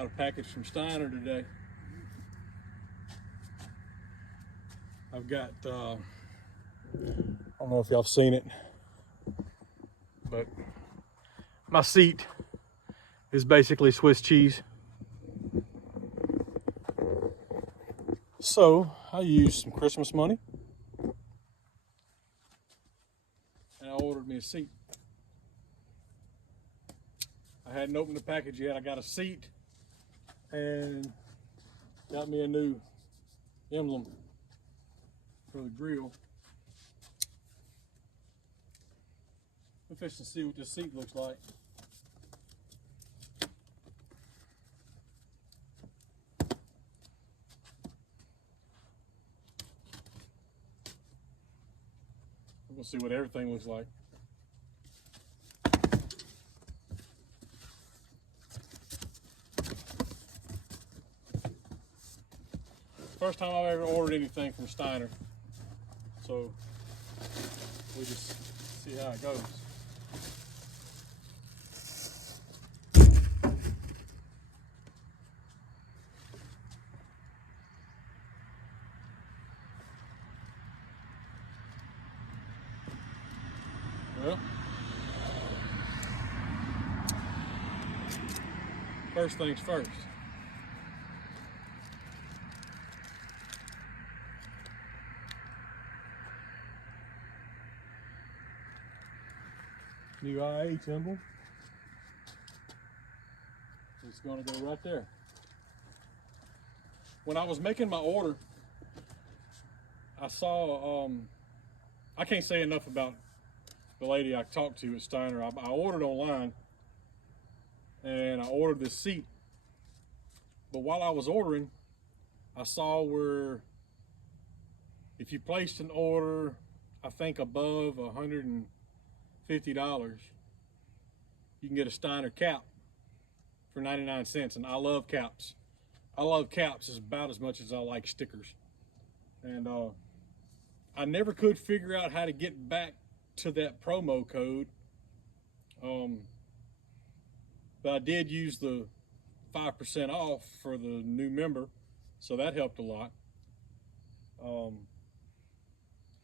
Got a package from Steiner today. I've got, I don't know if y'all have seen it, but my seat is basically Swiss cheese. So I used some Christmas money and I ordered me a seat. I hadn't opened the package yet. I got a seat and got me a new Emblem for the grill. Let's just see what this seat looks like. We'll see what everything looks like. First time I've ever ordered anything from Steiner, so we just see how it goes. Well, first things first. New IH emblem. It's going to go right there. When I was making my order, I saw, I can't say enough about the lady I talked to at Steiner. I ordered online and I ordered this seat. But while I was ordering, I saw where if you placed an order, I think above $150, you can get a Steiner cap for 99 cents. And I love caps. I love caps about as much as I like stickers. And I never could figure out how to get back to that promo code. But I did use the 5% off for the new member, so that helped a lot.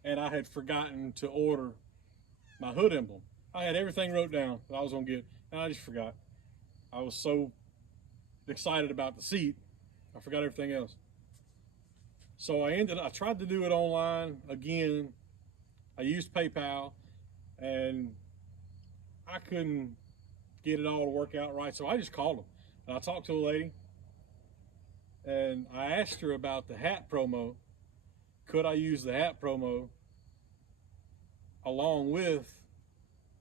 And I had forgotten to order my hood emblem. I had everything wrote down that I was gonna get, and I just forgot. I was so excited about the seat, I forgot everything else. So I tried to do it online again. I used PayPal, and I couldn't get it all to work out right, so I just called them. And I talked to a lady, and I asked her about the hat promo. Could I use the hat promo along with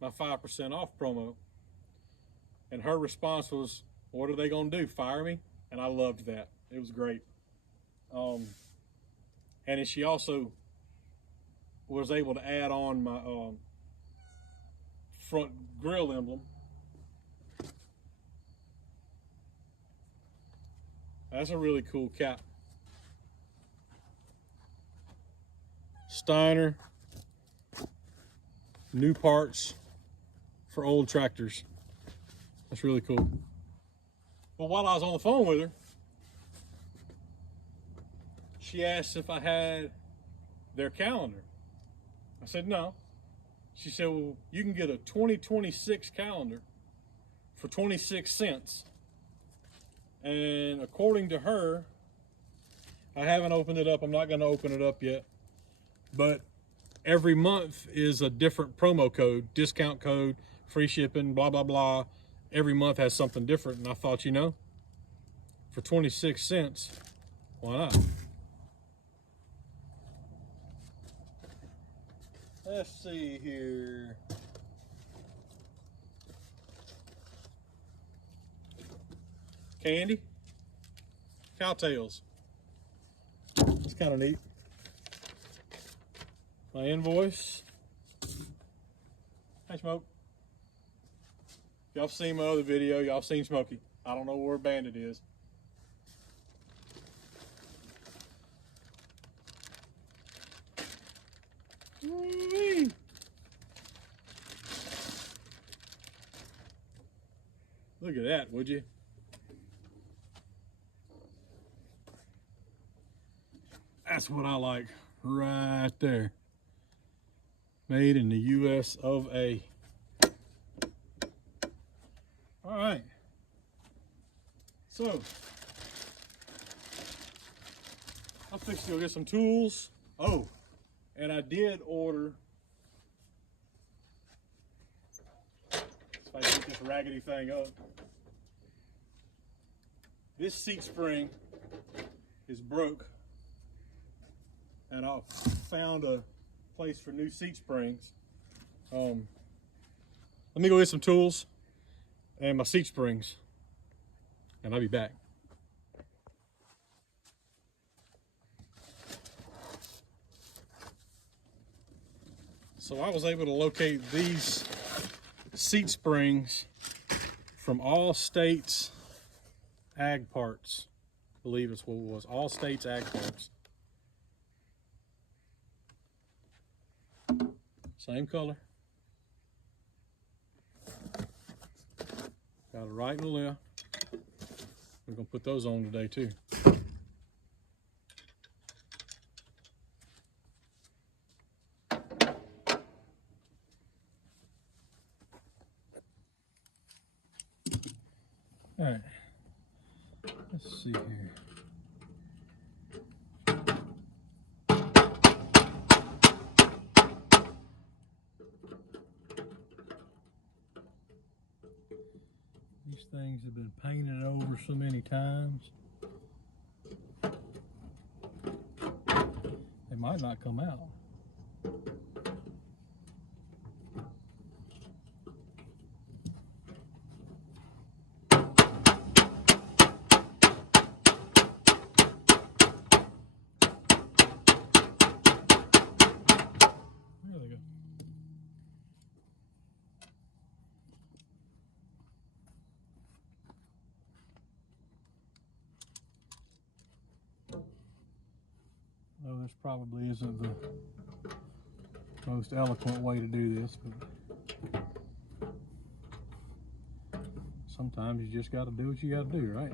my 5% off promo? And her response was, what are they gonna do, fire me? And I loved that. It was great. And then she also was able to add on my front grill emblem. That's a really cool cap. Steiner, new parts for old tractors. That's really cool. But while I was on the phone with her, she asked if I had their calendar. I said no. She said, well, you can get a 2026 calendar for 26 cents. And according to her, I haven't opened it up. I'm not going to open it up yet. But every month is a different promo code, discount code, free shipping, blah, blah, blah. Every month has something different. And I thought, you know, for 26 cents, why not? Let's see here. Candy, cowtails. It's kind of neat. My invoice. Hey, Smoke. Y'all seen my other video. Y'all seen Smokey. I don't know where Bandit is. Woo-wee. Look at that, would you? That's what I like right there. Made in the US of A. All right. So, I'm fixing to go get some tools. Oh, and I did order, if I get this raggedy thing up, this seat spring is broke, and I found a place for new seat springs. Let me go get some tools and my seat springs, and I'll be back. So I was able to locate these seat springs from All States Ag Parts. I believe it's what it was, All States Ag Parts. Same color. Got a right and a left. We're gonna put those on today too. All right, let's see here. These things have been painted over so many times. They might not come out. There they go. Oh, this probably isn't the most eloquent way to do this, but sometimes you just got to do what you got to do, right?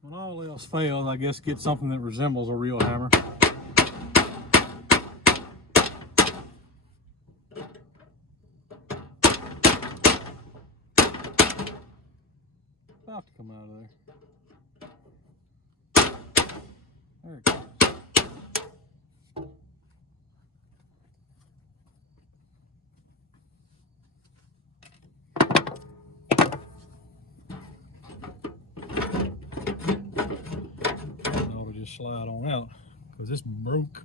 When all else fails, I guess get something that resembles a real hammer. About to come out of there. There it goes. Slide on out because this broke.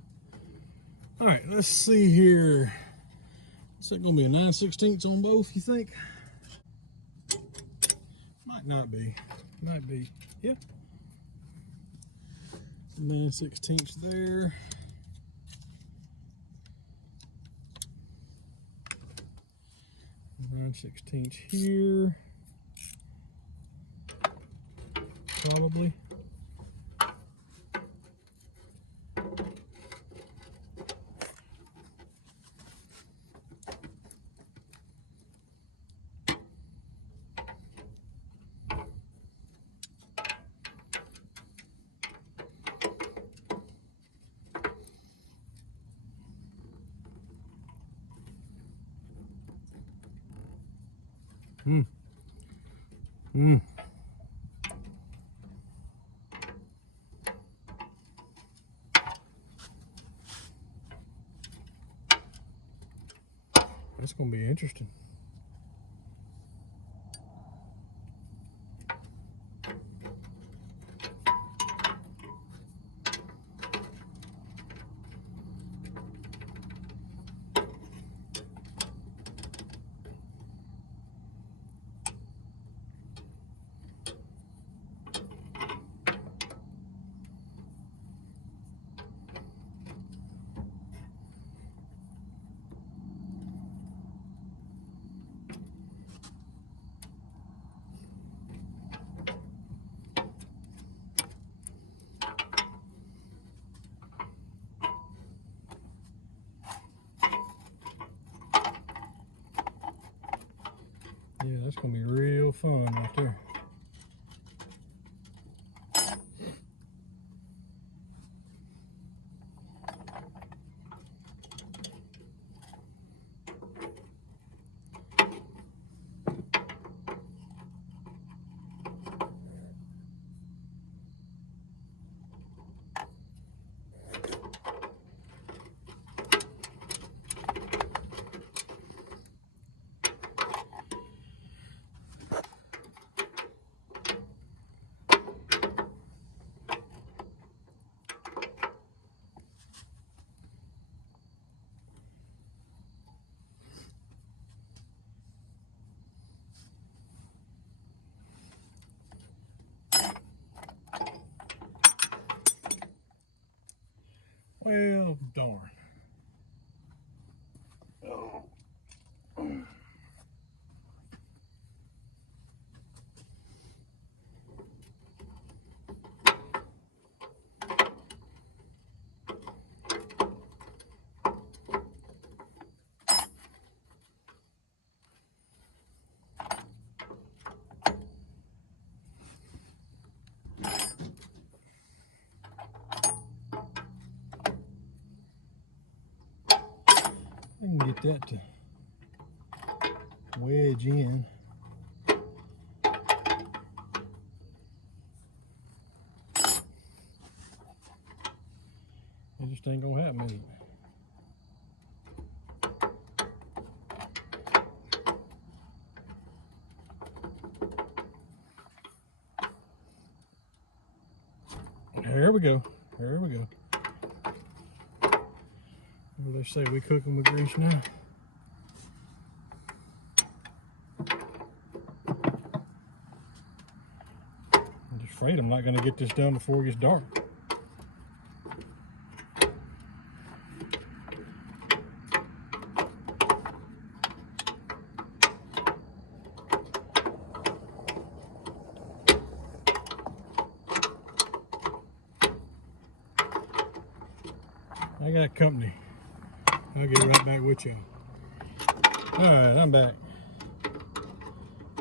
All right, let's see here. Is it gonna be a 9/16 on both, you think? Might not be. Might be. Yeah. 9/16 there. 9/16 here. Probably. That's gonna be interesting. That's gonna be real fun right there. Well, darn. Oh. I can get that to wedge in. It just ain't gonna happen, is it? Here we go. Here we go. What do they say? We cooking with grease now. I'm just afraid I'm not going to get this done before it gets dark. I got company. I'll get right back with you. Alright, I'm back.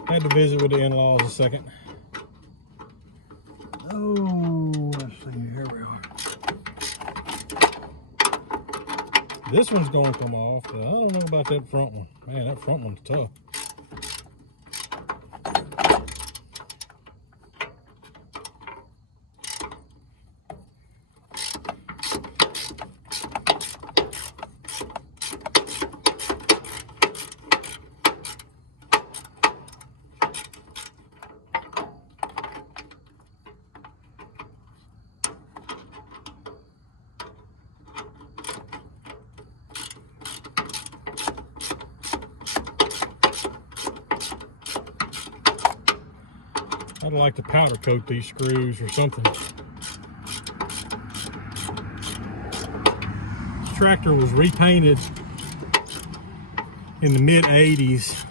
Had to visit with the in-laws a second. Oh, let's see, here we are. This one's gonna come off, but I don't know about that front one. Man, that front one's tough. I'd like to powder coat these screws or something. This tractor was repainted in the mid-80s.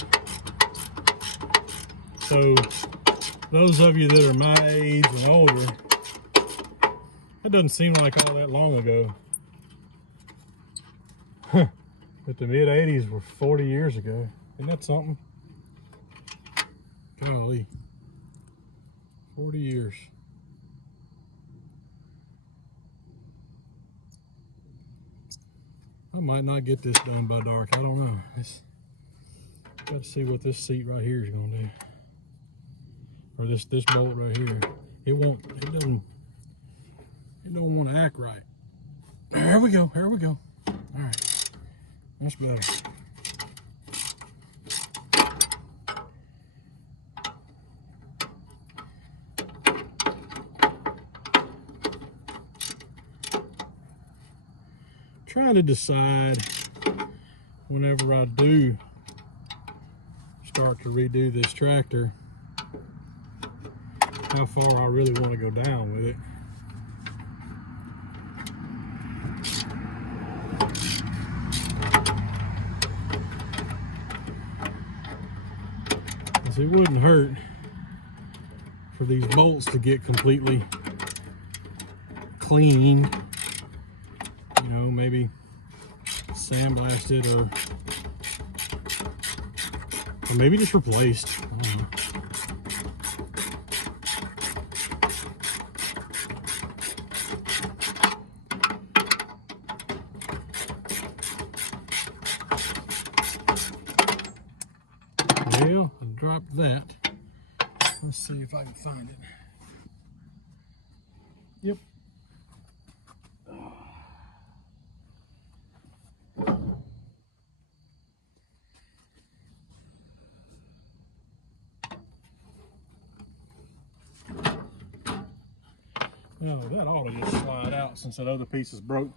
So those of you that are my age and older, that doesn't seem like all that long ago. But the mid-80s were 40 years ago. Isn't that something? Golly. 40 years. I might not get this done by dark. I don't know. Got to see what this seat right here is going to do, or this bolt right here. It don't want to act right. Here we go. Here we go. All right, that's better. Trying to decide whenever I do start to redo this tractor how far I really want to go down with it. Because it wouldn't hurt for these bolts to get completely clean. You know, maybe sandblasted or Or maybe just replaced. I don't know. Well, I dropped that. Let's see if I can find it. Yep. No, that ought to just slide out since that other piece is broke.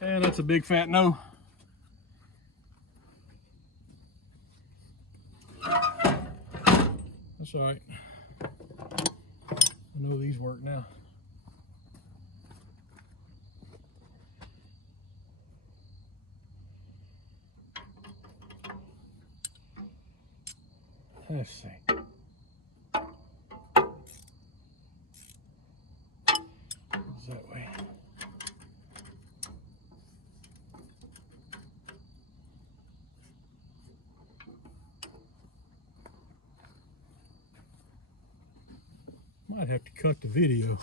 And that's a big fat no. That's all right. I know these work now. Let's see. Goes that way. Might have to cut the video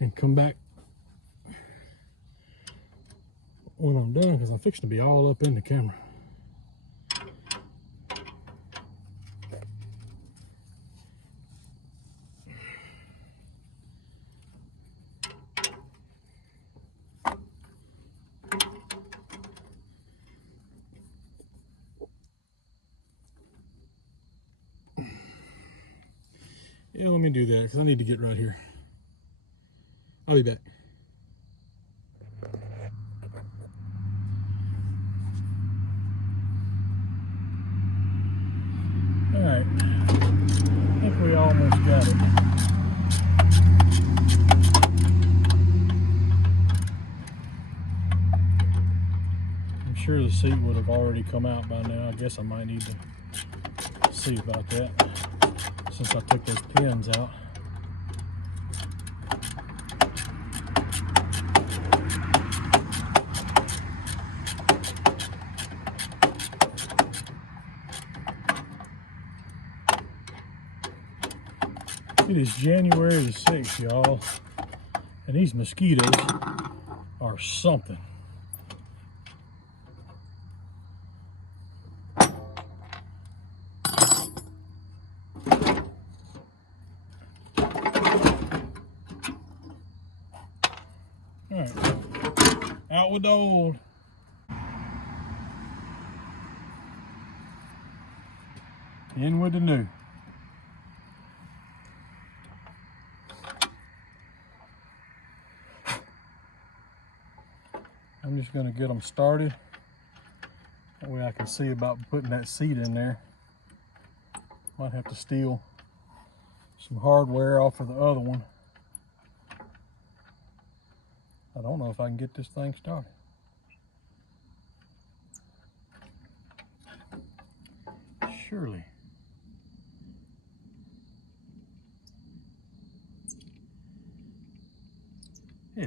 and come back when I'm done, because I'm fixing to be all up in the camera. Yeah, let me do that because I need to get right here. I'll be back. All right, I think we almost got it. I'm sure the seat would have already come out by now. I guess I might need to see about that since I took those pins out. It is January the 6th, y'all, and these mosquitoes are something. All right, out with the old. In with the new. I'm just going to get them started. That way I can see about putting that seat in there. Might have to steal some hardware off of the other one. I don't know if I can get this thing started. Surely. Yeah.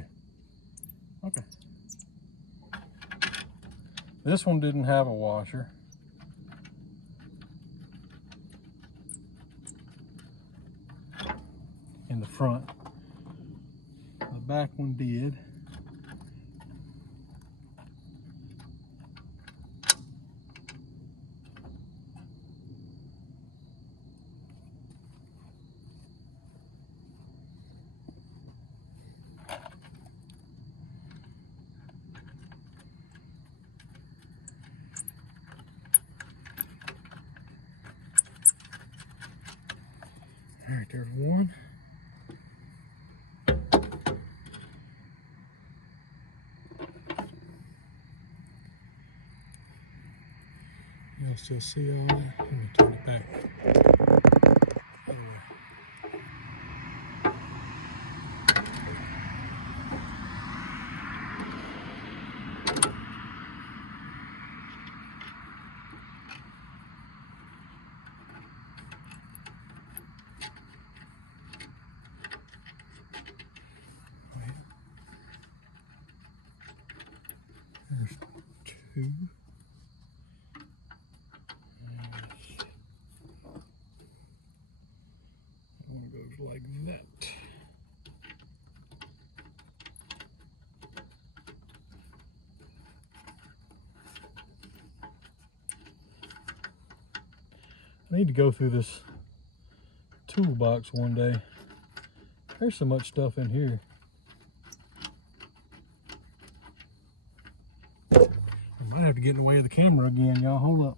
Okay. This one didn't have a washer. In the front. The back one did. All right, there's one. You'll still see all that. Let me turn it back. There's two. One goes like that. I need to go through this toolbox one day. There's so much stuff in here. I might have to get in the way of the camera again, y'all. Hold up.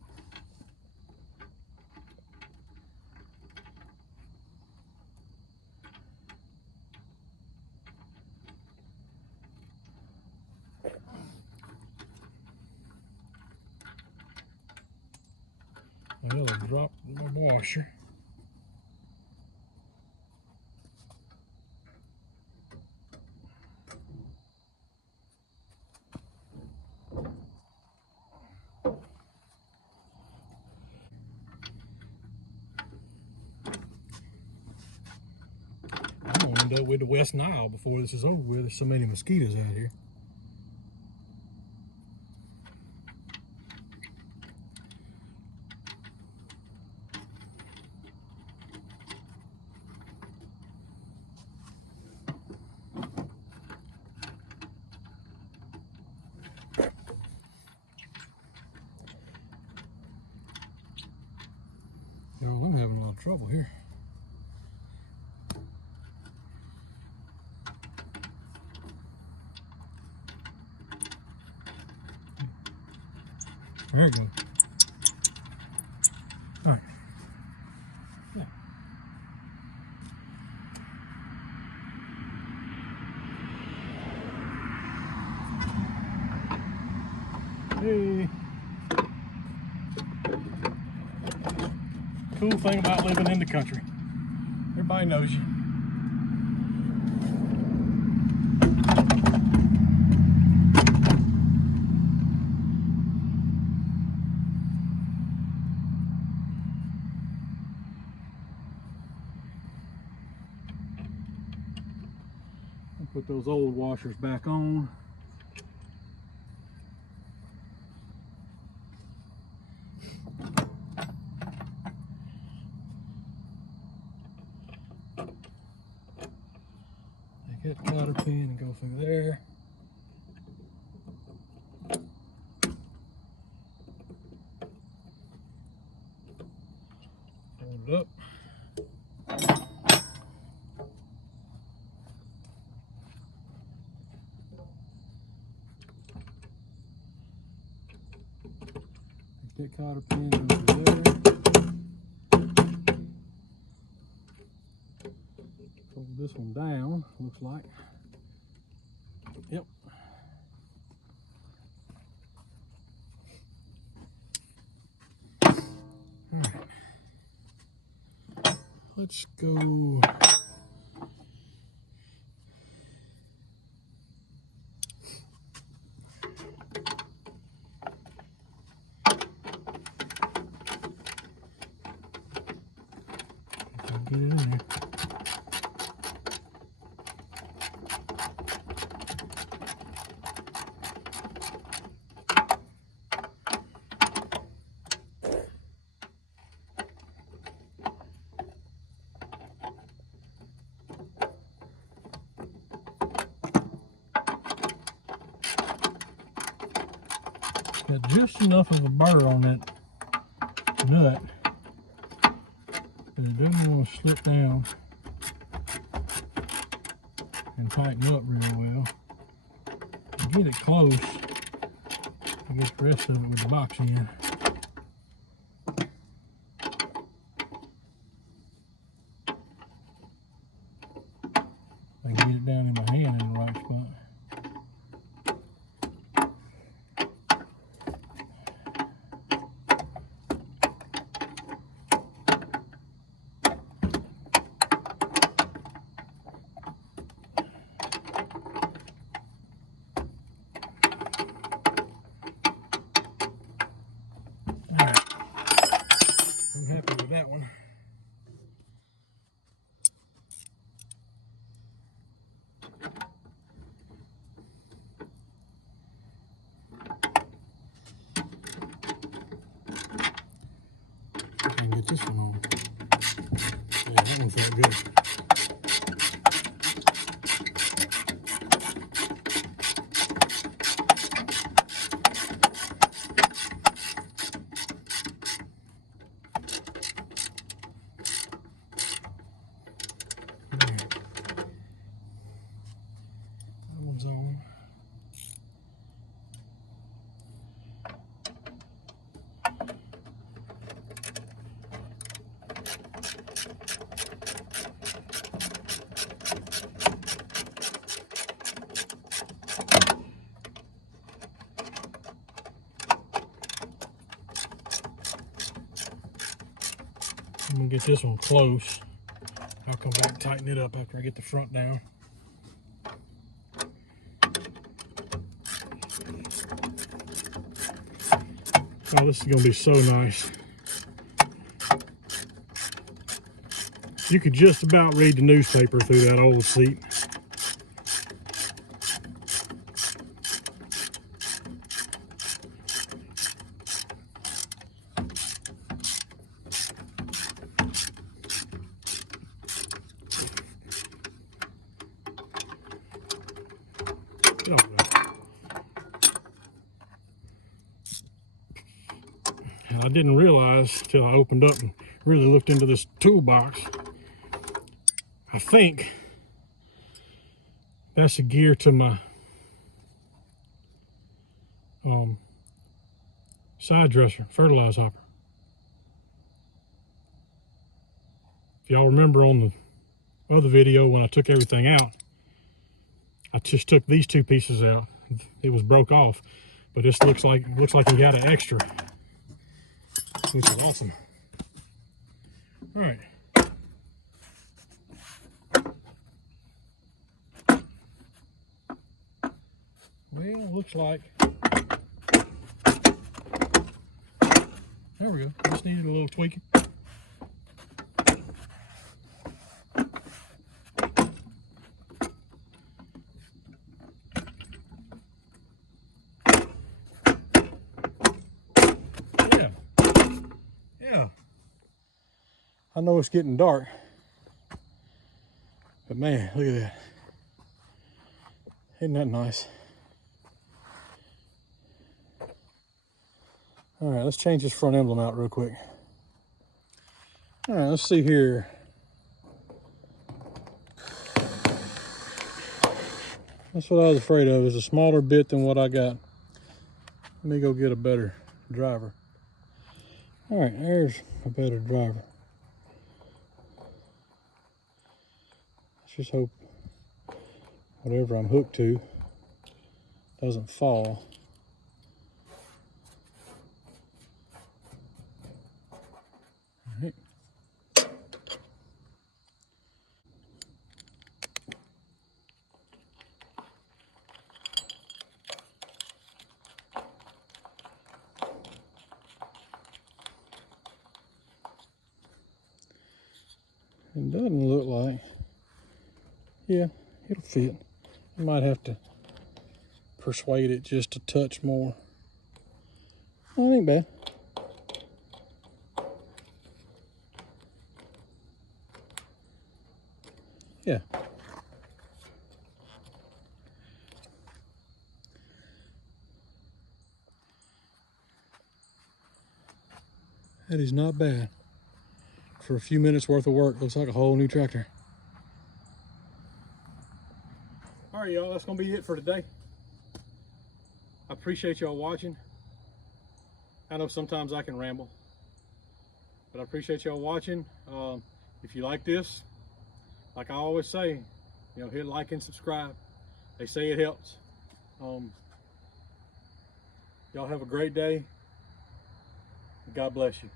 Well, I dropped my washer. I'm gonna end up with the West Nile before this is over with. There's so many mosquitoes out here. Y'all, I'm having a lot of trouble here. There you go. All right. Yeah. Hey. Cool thing about living in the country. Everybody knows you. Put those old washers back on. Take that cotter pin and go through there. Hold it up. Take that cotter pin, go through there. Hold this one down, looks like. Yep. Alright. Let's go. Get it in there. Got just enough of a burr on that nut that it doesn't want to slip down and tighten up real well. To get it close, I get the rest of it with the box in. I can get it down in my hand in the right spot. get this one on. Yeah, that one felt good. That one's on. I'm gonna get this one close. I'll come back and tighten it up after I get the front down. Oh, this is gonna be so nice. You could just about read the newspaper through that old seat. Get off there. And I didn't realize until I opened up and really looked into this toolbox. I think that's a gear to my side dresser, fertilizer hopper. If y'all remember on the other video when I took everything out, I just took these two pieces out. It was broke off, but this looks like you got an extra, which is awesome. All right. Well, looks like, there we go. Just needed a little tweaking. Yeah. I know it's getting dark, but man, look at that. Isn't that nice? All right, let's change this front emblem out real quick. All right, let's see here. That's what I was afraid of, is a smaller bit than what I got. Let me go get a better driver. All right, there's a better driver. Let's just hope whatever I'm hooked to doesn't fall. All right. It doesn't look like, yeah, it'll fit. I might have to persuade it just a touch more. Oh, it ain't bad. Yeah. That is not bad. For a few minutes worth of work, looks like a whole new tractor. All right, y'all, that's gonna be it for today. I appreciate y'all watching. I know sometimes I can ramble, but I appreciate y'all watching. If you like this, like I always say, you know, hit like and subscribe. They say it helps. Y'all have a great day. God bless you.